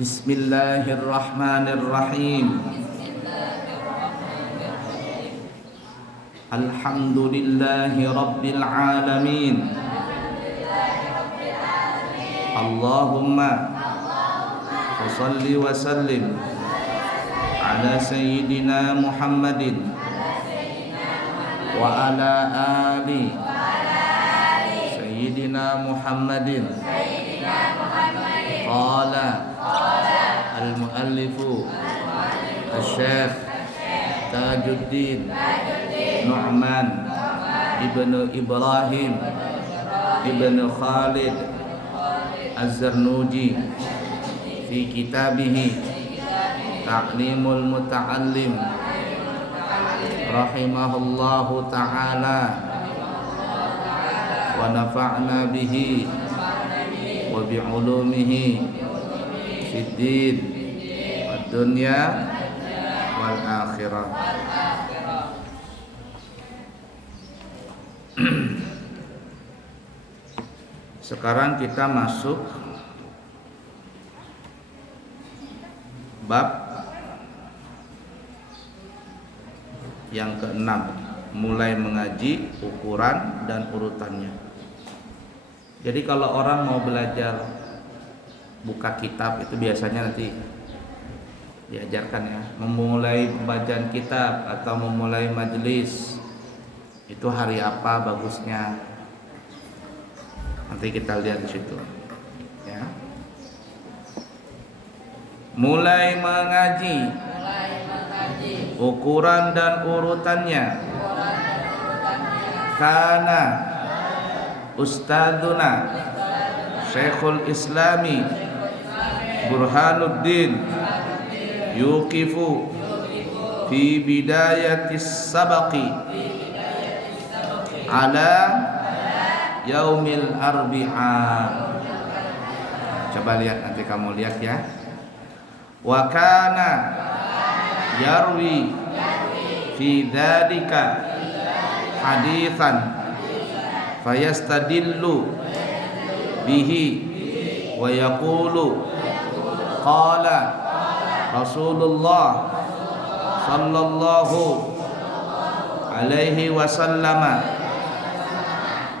Bismillahirrahmanirrahim. Alhamdulillahi rabbil alamin. Allahumma shalli wa sallim ala sayyidina Muhammadin wa ala ali sayyidina Muhammadin. Qala al-muallifu Asy-Syaikh Tajuddin Nu'man ibnu Ibrahim ibnu Khalid Az-Zarnuji fi kitabihi Ta'limul Muta'allim rahimahullahu ta'ala wa nafa'na bihi wa bi'ulumihi fid din wad dunya wal akhirah. Sekarang kita masuk bab yang keenam, mulai mengaji ukuran dan urutannya. Jadi kalau orang mau belajar buka kitab itu biasanya nanti diajarkan ya, memulai pembacaan kitab atau memulai majelis itu hari apa bagusnya. Nanti kita lihat di situ. Ya. Mulai mengaji, ukuran dan urutannya. Karena Ustadzuna Syekhul Islami Burhanuddin yuqifu fi bidayatis sabaqi ala yaumil arbi'a. Coba lihat, nanti kamu lihat ya. Wa kana yarwi fi dzalika haditsan fayastadillu bihi wa yaqulu qala Rasulullah sallallahu alaihi wasallam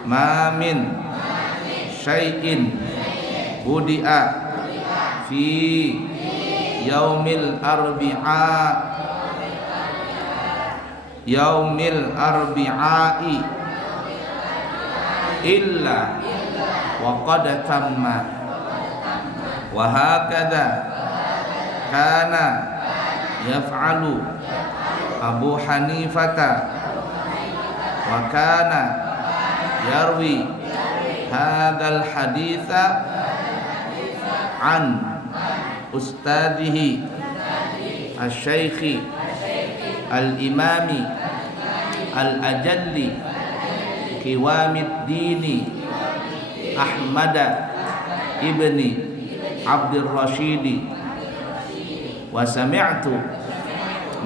ma min syai'in budi'a fi yaumil arbi'a'i illa wa qad tamma wa hakadha kana yaf'alu Abu Hanifata wa kana yarwi hadzal haditsa an ustadihi asy-syaikh al-imami al-ajalli Qiwamiddini Ahmad ibni Abdul Rashidi wa sami'tu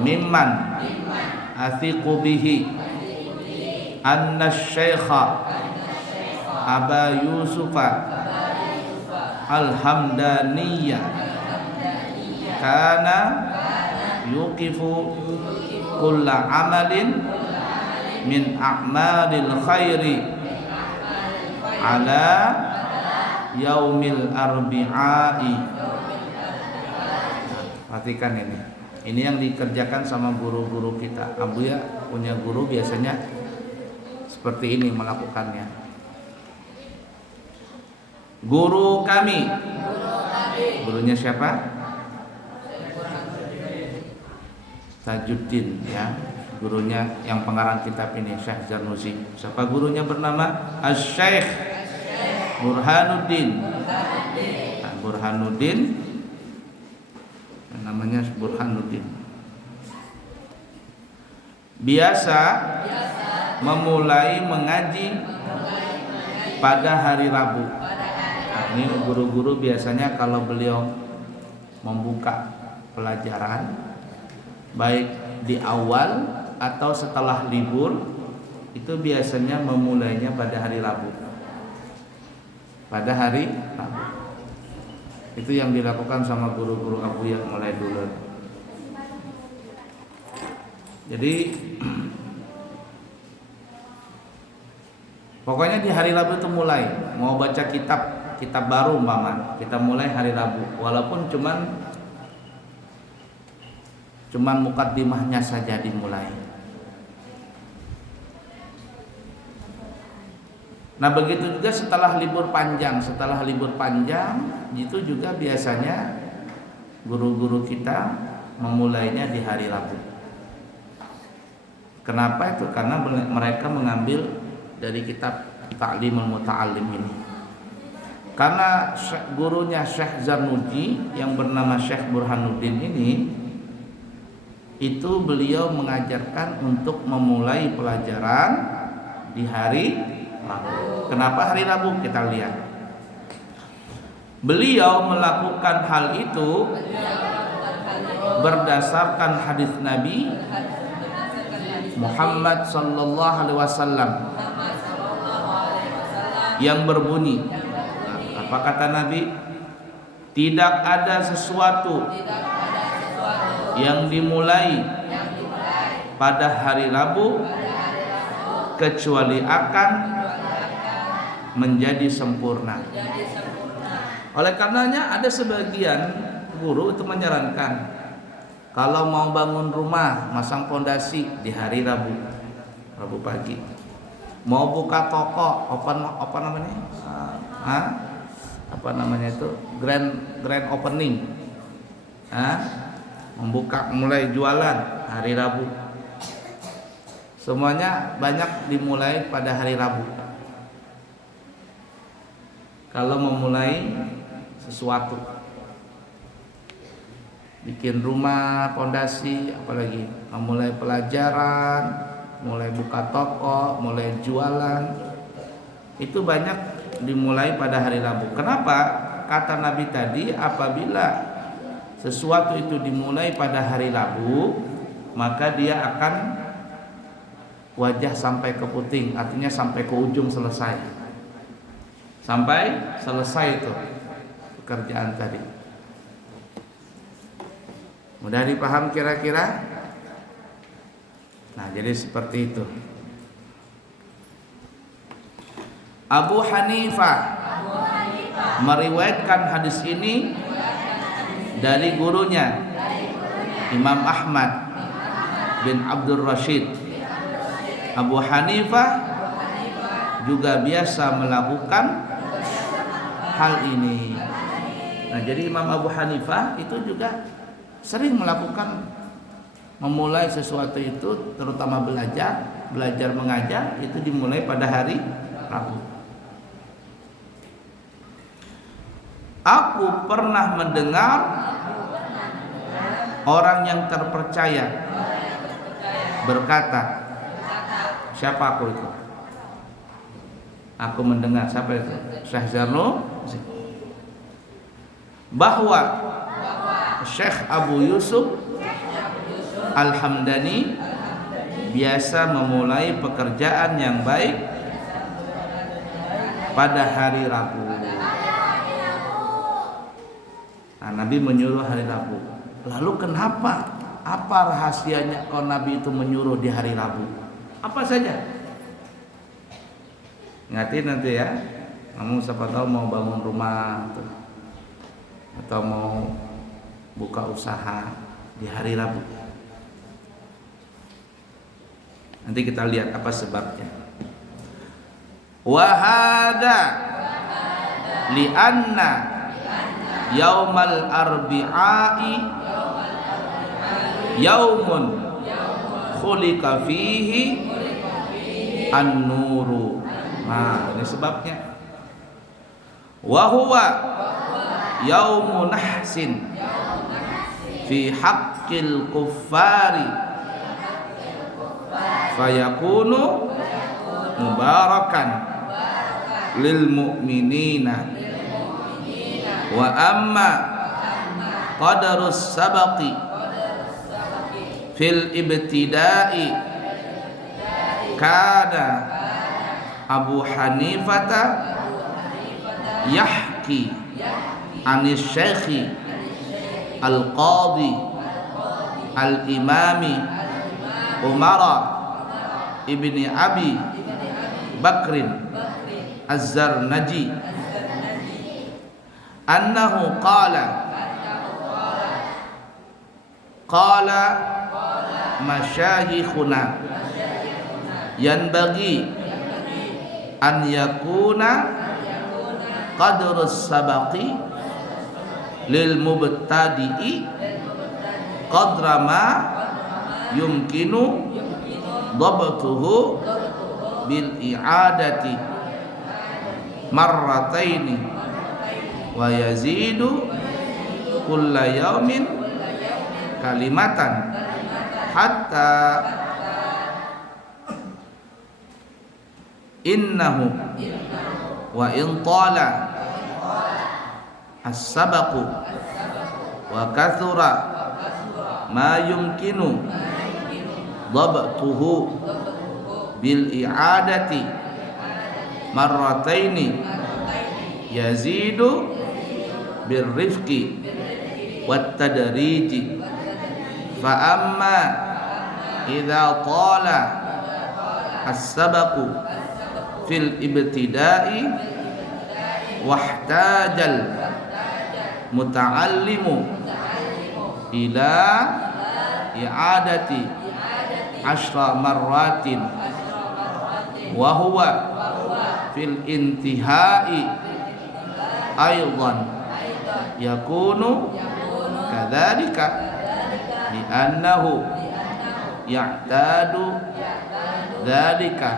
mimman athiqu bihi anna asy-syaikha Aba Yusufa Al-Hamdaniyya kana yuqifu kulla amalin min a'malil khairi ala yaumil arbi'a'i. Perhatikan ini. Ini yang dikerjakan sama guru-guru kita. Abu ya punya guru biasanya seperti ini melakukannya. Guru kami. Gurunya siapa? Tajuddin ya. Gurunya yang pengarang kitab ini Syekh Zarnuji. Siapa gurunya? Bernama Asy-Syaikh Burhanuddin. Nah, Burhanuddin namanya Burhanuddin. Biasa memulai mengaji pada hari Rabu. Nah, ini guru-guru biasanya kalau beliau membuka pelajaran baik di awal atau setelah libur itu biasanya memulainya pada hari Rabu. Pada hari Rabu. Itu yang dilakukan sama guru-guru Abuya mulai dulu. Jadi pokoknya di hari Rabu itu mulai mau baca kitab baru umpama, kita mulai hari Rabu walaupun cuman mukaddimahnya saja dimulai. Nah begitu juga setelah libur panjang itu juga biasanya guru-guru kita memulainya di hari Rabu. Kenapa itu? Karena mereka mengambil dari kitab Ta'limul Muta'allim ini. Karena gurunya Syekh Zarnuji yang bernama Syekh Burhanuddin ini, itu beliau mengajarkan untuk memulai pelajaran di hari Rabu. Kenapa hari Rabu? Kita lihat. Beliau melakukan hal itu berdasarkan hadis Nabi Muhammad sallallahu alaihi wasallam yang berbunyi, apa kata Nabi? Tidak ada sesuatu yang dimulai pada hari Rabu kecuali akan menjadi sempurna. Oleh karenanya ada sebagian guru itu menyarankan kalau mau bangun rumah, masang pondasi di hari Rabu pagi. Mau buka toko, apa namanya itu? Grand opening. Mulai jualan hari Rabu. Semuanya banyak dimulai pada hari Rabu. Kalau memulai sesuatu, bikin rumah, pondasi, apalagi memulai pelajaran, mulai buka toko, mulai jualan, itu banyak dimulai pada hari Rabu. Kenapa? Kata Nabi tadi, apabila sesuatu itu dimulai pada hari Rabu, maka dia akan wajah sampai ke puting, artinya sampai ke ujung selesai. Sampai selesai itu pekerjaan tadi. Mudah dipaham kira-kira? Nah, jadi seperti itu. Abu Hanifah meriwayatkan hadis ini dari gurunya Imam Ahmad bin Abdul Rashid. Abu Hanifah juga biasa melakukan hal ini. Nah, jadi Imam Abu Hanifah itu juga sering melakukan memulai sesuatu itu, terutama belajar mengajar itu dimulai pada hari Rabu. Aku pernah mendengar orang yang terpercaya berkata, siapa aku itu? Aku mendengar, siapa itu? Syekh Zarno, bahwa Syekh Abu Yusuf Al-Hamdani biasa memulai pekerjaan yang baik pada hari Rabu. Nah, Nabi menyuruh hari Rabu. Lalu kenapa? Apa rahasianya kalau Nabi itu menyuruh di hari Rabu? Apa saja? Ingatin nanti ya. Kamu siapa tahu mau bangun rumah atau mau buka usaha di hari Rabu. Nanti kita lihat apa sebabnya. Wa hada li'anna yaumal arbi'ai yaumun khuliqa fihi an-nuru. Nah, ini sebabnya. Wa huwa yaumun nahsin fi haqqil kuffari fayakunu mubarakan lil mu'minina wa amma qadarus sabaqi fil ibtida'i kana Abu Hanifata yahki anis syekhi al-qadi al-imami Umara ibni Abi Bakrin Az-Zarnaji annahu qala masyayikhuna yanbaghi an yakuna qadrus sabaqi lil mubtadi'i qadra ma yumkinu dhabtuhu bil i'adati marrataini wa yazidu kulla yaumin kalimatan hatta innahu wa in tala as-sabaqu wa kathura ma yumkinu dhabtuhu bil i'adati marrataini yazidu bir rifqi wat tadriji fa amma idza tala as-sabaqu fil ibtida'i wahtajal muta'allimu ila i'adati ashra marratin wa huwa fil intihai aidan yakunu kadzalika li annahu ya'tadu dzalika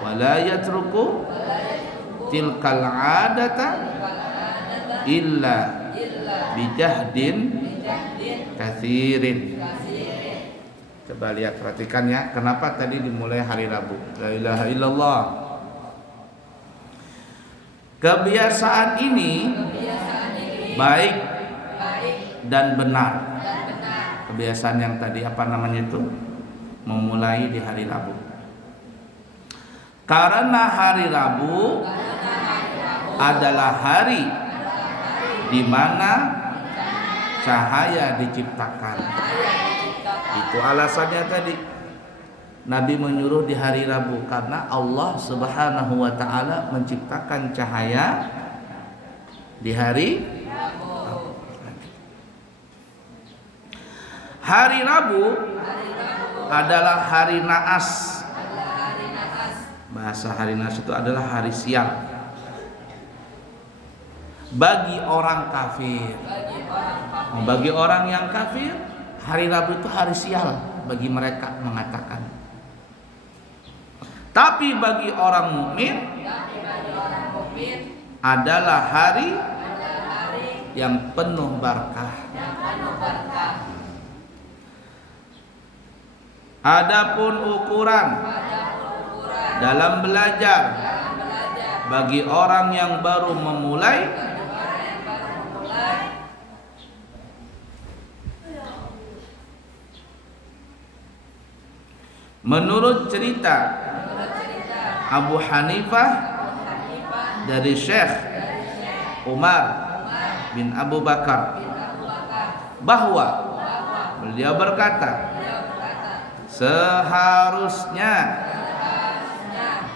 wa la yatruku tilkal 'adata illa bijahdin katsirin. Coba lihat, perhatikan ya, kenapa tadi dimulai hari Rabu. La ilaha illallah. Kebiasaan ini baik dan benar. Kebiasaan yang tadi apa namanya itu? Memulai di hari Rabu. Karena hari Rabu adalah hari di mana cahaya diciptakan. Itu alasannya tadi Nabi menyuruh di hari Rabu, karena Allah Subhanahu wa ta'ala menciptakan cahaya di hari Rabu. Hari Rabu adalah hari naas. Bahasa hari naas itu adalah hari sial bagi orang kafir. Bagi orang yang kafir, hari Rabu itu hari sial bagi mereka mengatakan. Tapi bagi orang mukmin adalah hari yang penuh berkah. Adapun ukuran dalam belajar bagi orang yang baru memulai, menurut cerita Abu Hanifah dari Syekh Umar bin Abu Bakar bahwa beliau berkata, seharusnya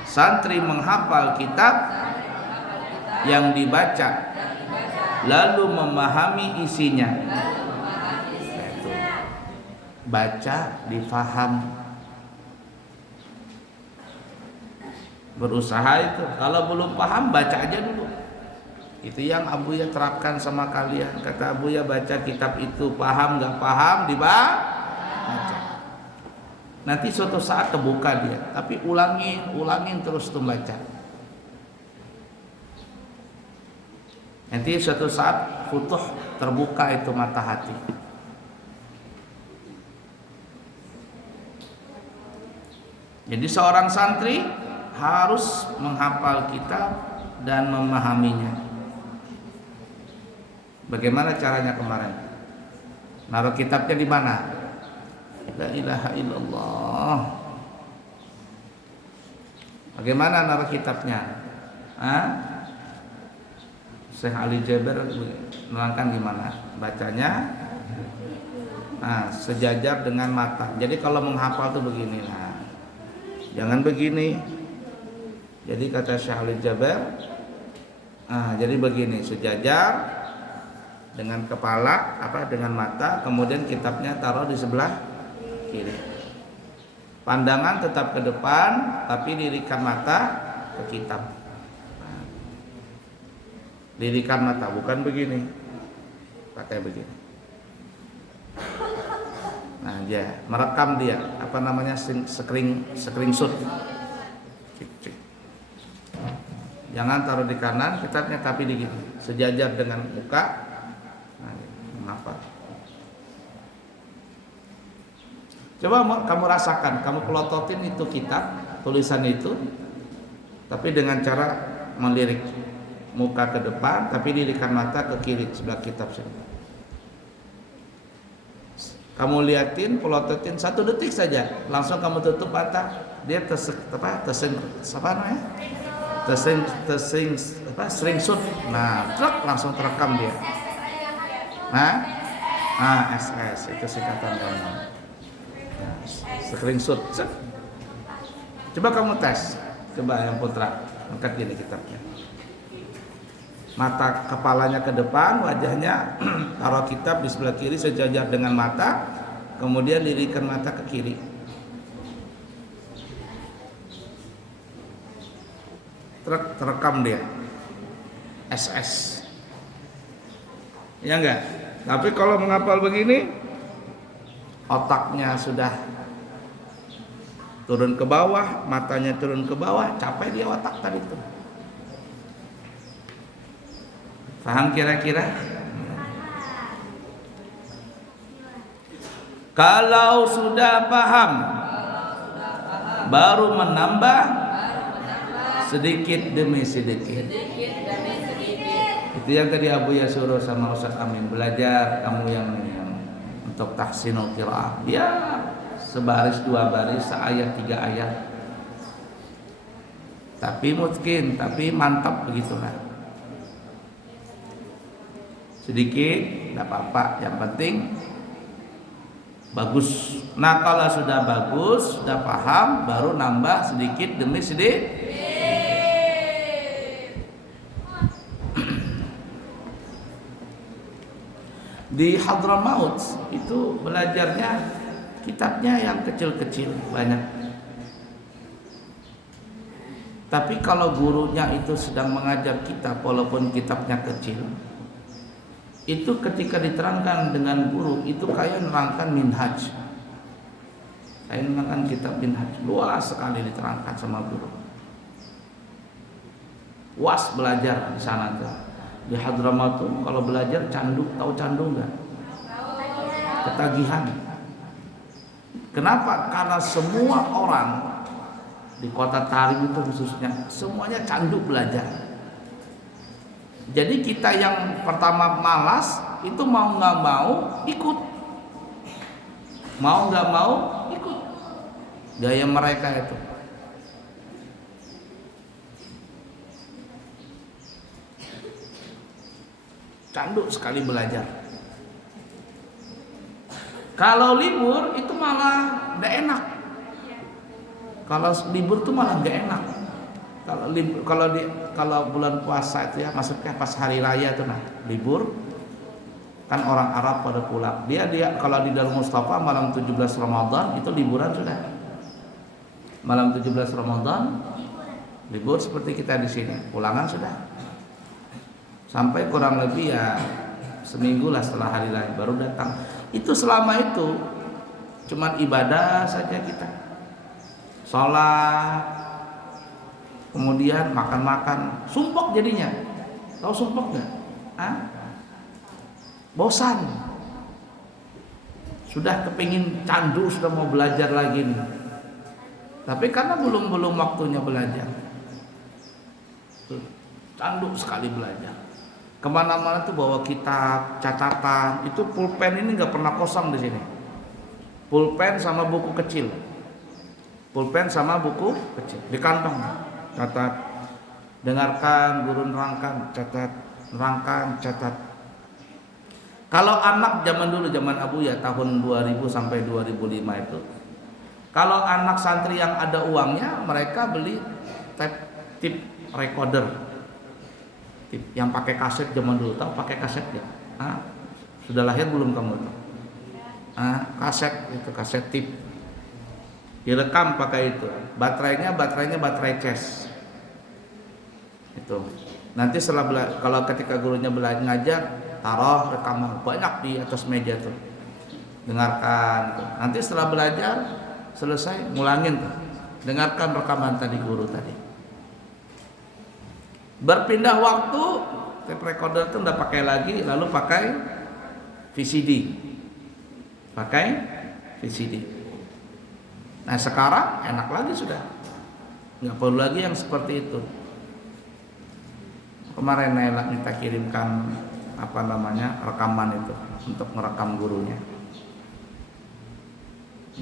santri menghafal kitab yang dibaca lalu memahami isinya. Baca, difaham, berusaha itu. Kalau belum paham, baca aja dulu. Itu yang Abuya terapkan sama kalian. Kata Abuya, baca kitab itu, paham gak paham, dibaca. Nanti suatu saat terbuka dia, tapi ulangin terus tuh baca. Nanti suatu saat futuh, terbuka itu mata hati. Jadi seorang santri harus menghafal kitab dan memahaminya. Bagaimana caranya kemarin? Naruh kitabnya di mana? La ilaha illallah. Bagaimana naruh kitabnya? Syekh Ali Jaber menerangkan gimana bacanya. Nah, sejajar dengan mata. Jadi kalau menghafal tuh begini. Nah, jangan begini. Jadi kata Syekh Ali Jaber, jadi begini, sejajar dengan kepala, dengan mata, kemudian kitabnya taruh di sebelah kiri. Pandangan tetap ke depan, tapi lirikan mata ke kitab. Lirikan mata, bukan begini, pakai begini. Nah, ya merekam dia, screenshot. Jangan taruh di kanan kitabnya, tapi di gini, sejajar dengan muka. Nah, mengapa? Coba kamu rasakan, kamu pelototin itu kitab, tulisan itu, tapi dengan cara melirik muka ke depan, tapi lirikan mata ke kiri sebelah kitab sini. Kamu liatin, pelototin 1 detik saja, langsung kamu tutup mata, dia screenshot. Nah, langsung terekam dia. Nah, SS itu singkatan kamu. Screenshot. Coba kamu tes. Coba yang putra, angkat gini kitabnya. Mata kepalanya ke depan, wajahnya taruh kitab di sebelah kiri sejajar dengan mata, kemudian lirikan mata ke kiri. Terekam dia. SS. Ya enggak? Tapi kalau menghafal begini, otaknya sudah turun ke bawah, matanya turun ke bawah, capek dia otak tadi itu. Paham kira-kira? Kalau sudah paham, baru menambah sedikit demi sedikit. Itu yang tadi Abu Yasuro sama Ustaz Amin belajar, kamu yang untuk tahsinul qiraah. Ya, sebaris 2 baris, seayat 3 ayat. Tapi mantap begitulah. Sedikit, tidak apa-apa. Yang penting bagus. Nah, kalau sudah bagus, sudah paham, baru nambah sedikit demi sedikit. Di Hadramaut itu belajarnya kitabnya yang kecil-kecil banyak. Tapi kalau gurunya itu sedang mengajar kitab, walaupun kitabnya kecil, itu ketika diterangkan dengan guru itu kayak menerangkan minhaj. Kayak menerangkan kitab minhaj, luas sekali diterangkan sama guru. Was belajar di sana tuh. Di Hadramaut tuh kalau belajar candu, tahu candu enggak? Ketagihan. Kenapa? Karena semua orang di kota Tarim itu khususnya semuanya candu belajar. Jadi kita yang pertama malas itu mau nggak mau ikut, mau nggak mau ikut gaya mereka itu. Candu sekali belajar. Kalau libur itu malah nggak enak. Kalau libur tuh malah nggak enak. Kalau bulan puasa itu ya, maksudnya pas hari raya itu libur, kan orang Arab pada pulang. Dia kalau di Darul Mustafa malam 17 Ramadan itu liburan sudah. Malam 17 Ramadan libur seperti kita di sini, pulangan sudah. Sampai kurang lebih ya seminggu lah setelah hari raya baru datang. Itu selama itu cuman ibadah saja kita, sholat, kemudian makan-makan, sumpek jadinya. Tahu sumpek nggak? Bosan. Sudah kepingin candu, sudah mau belajar lagi nih. Tapi karena belum waktunya belajar, candu sekali belajar. Kemana-mana tuh bawa kitab, catatan. Itu pulpen ini nggak pernah kosong di sini. Pulpen sama buku kecil. Pulpen sama buku kecil di kantong. Catat. Dengarkan guru nerangkan, catat. nerangkan, catat. Kalau anak zaman dulu, zaman Abuya tahun 2000 sampai 2005 itu, kalau anak santri yang ada uangnya, mereka beli tape recorder, yang pakai kaset zaman dulu. Tahu pakai kaset ya? Sudah lahir belum kamu itu? Kaset itu, kaset tip. Direkam pakai itu. Baterainya baterai cas. Itu. Nanti kalau ketika gurunya ngajar, taruh rekaman banyak di atas meja tuh. Dengarkan tuh. Nanti setelah belajar selesai ngulangin tuh. Dengarkan rekaman tadi guru tadi. Berpindah waktu, tape recorder itu udah pakai lagi, lalu pakai VCD. Pakai VCD. Nah sekarang enak lagi sudah, nggak perlu lagi yang seperti itu. Kemarin Naila minta kirimkan rekaman itu untuk merekam gurunya.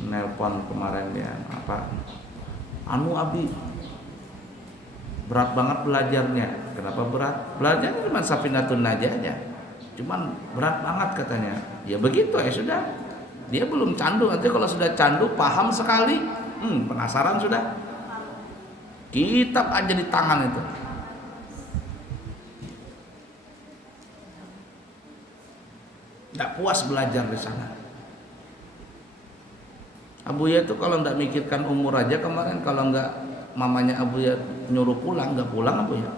Nelpon kemarin dia Abi, berat banget belajarnya. Kenapa berat? Belajarnya cuma Safinatun Najah aja, cuman berat banget katanya. Ya begitu ya sudah. Dia belum candu, nanti kalau sudah candu paham sekali, penasaran sudah. Kitab aja di tangan itu. Nggak puas belajar di sana. Abuya itu kalau nggak mikirkan umur aja kemarin, kalau nggak mamanya Abuya nyuruh pulang, nggak pulang Abuya.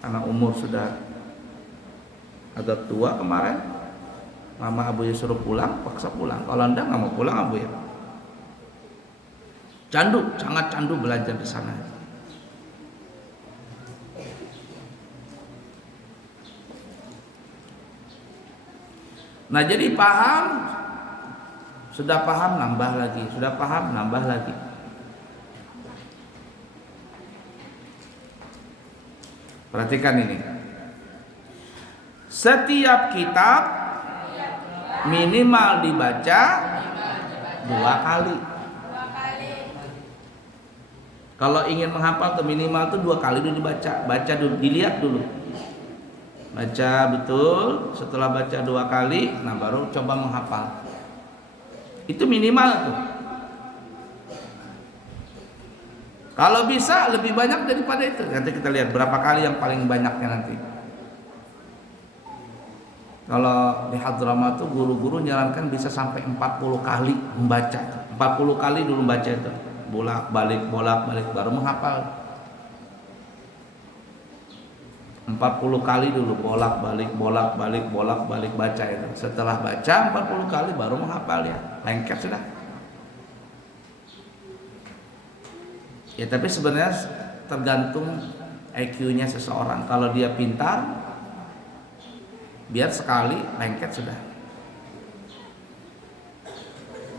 Karena umur sudah agak tua kemarin. Mama Abuya suruh pulang, paksa pulang. Kalau enggak nggak mau pulang Abuya. Candu, sangat candu belajar di sana. Nah jadi paham, sudah paham nambah lagi, sudah paham nambah lagi. Perhatikan ini. Setiap kitab minimal dibaca 2 kali. Kalau ingin menghafal tuh minimal tuh 2 kali dulu dibaca. Baca dulu, dilihat dulu. Baca betul, setelah baca 2 kali, nah baru coba menghafal. Itu minimal tuh. Kalau bisa lebih banyak daripada itu. Nanti kita lihat berapa kali yang paling banyaknya nanti. Kalau di Hadramaut tuh guru-guru nyarankan bisa sampai 40 kali membaca. 40 kali dulu baca itu. Bolak-balik baru menghafal. 40 kali dulu bolak-balik baca itu. Setelah baca 40 kali baru menghafal ya. Lengket sudah. Ya tapi sebenarnya tergantung IQ-nya seseorang. Kalau dia pintar, biar sekali lengket sudah.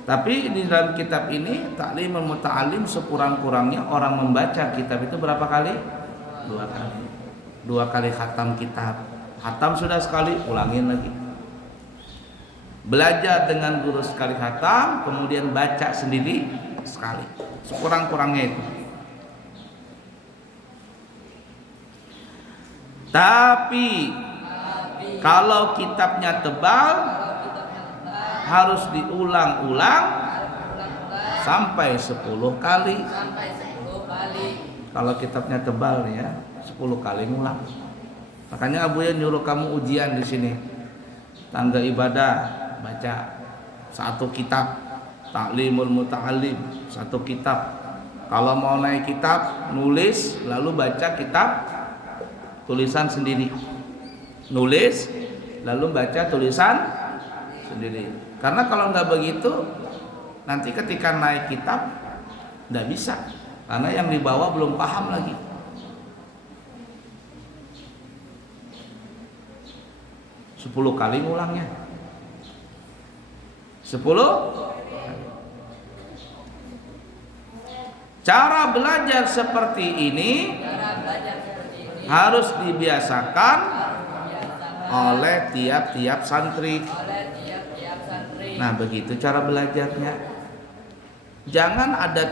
Tapi di dalam kitab ini Ta'limul Muta'allim sekurang-kurangnya orang membaca kitab itu berapa kali? 2 kali. 2 kali khatam kitab. Khatam sudah sekali, ulangin lagi. Belajar dengan guru sekali khatam, kemudian baca sendiri sekali. Sekurang-kurangnya itu. Tapi kalau kitabnya tebal, harus diulang-ulang sampai 10 kali. Kalau kitabnya tebal ya, 10 kali ngulang. Makanya Abuya nyuruh kamu ujian di sini. Tangga ibadah baca 1 kitab, Ta'limul Muta'allim 1 kitab. Kalau mau naik kitab, nulis lalu baca kitab tulisan sendiri. Nulis lalu baca tulisan sendiri. Karena kalau nggak begitu nanti ketika naik kitab nggak bisa, karena yang dibawa belum paham lagi. Sepuluh kali ngulangnya. 10. Cara belajar seperti ini harus dibiasakan oleh tiap-tiap santri. Nah begitu cara belajarnya. Jangan ada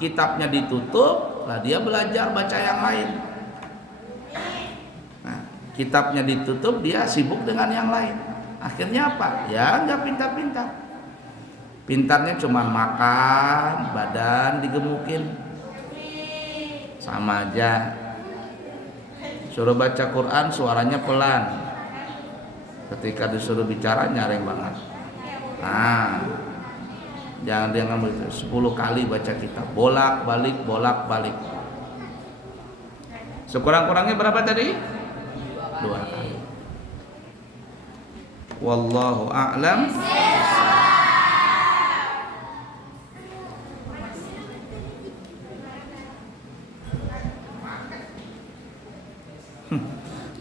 kitabnya ditutup, lah dia belajar baca yang lain. kitabnya ditutup, dia sibuk dengan yang lain. Akhirnya apa? Ya nggak pintar-pintar. Pintarnya cuma makan, badan digemukin. Sama aja. Suruh baca Quran suaranya pelan. Ketika disuruh bicara nyaring banget. Nah, jangan begitu. 10 kali baca kitab, bolak-balik. Sekurang-kurangnya berapa tadi? 2 kali. Wallahu a'lam.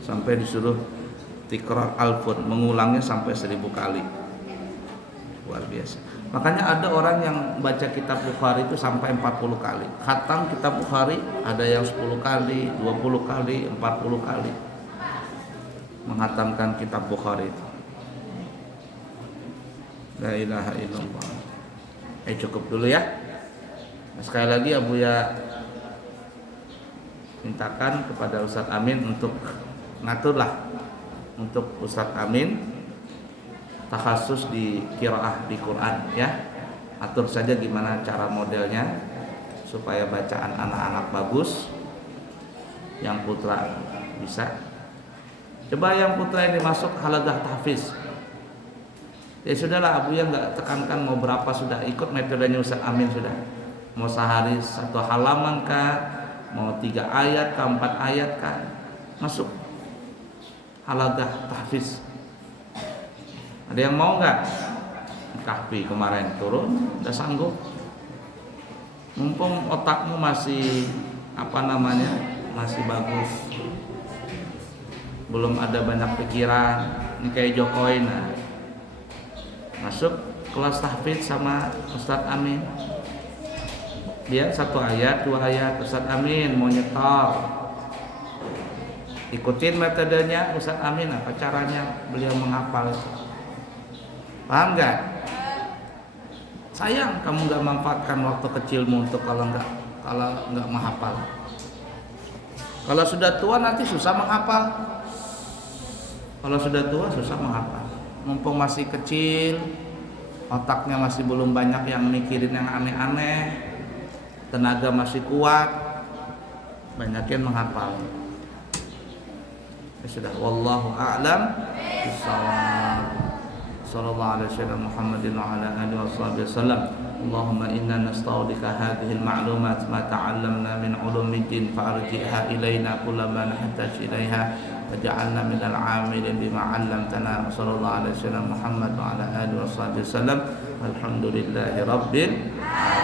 Sampai disuruh tikrar alfun, mengulangnya sampai 1000 kali. Luar biasa. Makanya ada orang yang baca kitab Bukhari itu sampai 40 kali. Khatam kitab Bukhari ada yang 10 kali, 20 kali, 40 kali menghatamkan kitab Bukhari itu. La ilaha illallah. Cukup dulu ya. Sekali lagi Abu ya mintakan kepada Ustadz Amin untuk ngaturlah untuk Ustadz Amin takhasus di qiraah di Quran ya. Atur saja gimana cara modelnya supaya bacaan anak-anak bagus. Yang putra bisa. Coba yang putra ini masuk halaqah tahfiz. Ya sudahlah, Abu ya nggak tekankan mau berapa, sudah ikut metodenya Ustadz Amin sudah. Mau sehari 1 halaman kah, mau 3 ayat kah, 4 ayat kah, masuk halaqah tahfiz. Ada yang mau nggak? Kahfi kemarin turun, udah sanggup. Mumpung otakmu masih masih bagus, belum ada banyak pikiran. Ini kayak Jokowi, nah masuk kelas tahfiz sama Ustadz Amin. Dia 1 ayat 2 ayat, Ustadz Amin mau nyetor, ikutin metodenya Ustadz Amin. Apa caranya beliau menghafal itu? Paham nggak? Sayang kamu nggak manfaatkan waktu kecilmu untuk kalau nggak menghafal. Kalau sudah tua nanti susah menghafal. Kalau sudah tua susah menghafal. Mumpung masih kecil, otaknya masih belum banyak yang mikirin yang aneh-aneh, tenaga masih kuat, banyakin menghafal. Ya sudah, wallahu a'lam bishawab. Sallallahu alaihi wasallam Muhammadin wa ala alihi wasallam. Allahumma inna nasta'udika hadhihi al-ma'lumat ma ta'allamna min ulumid din fa'arji'ha ilayna kullama nahtaj ilayha waj'alna min al-'amilin bima 'allamtana. Sallallahu alaihi wasallam Muhammad wa ala alihi wasallam. Alhamdulillahi rabbil alamin.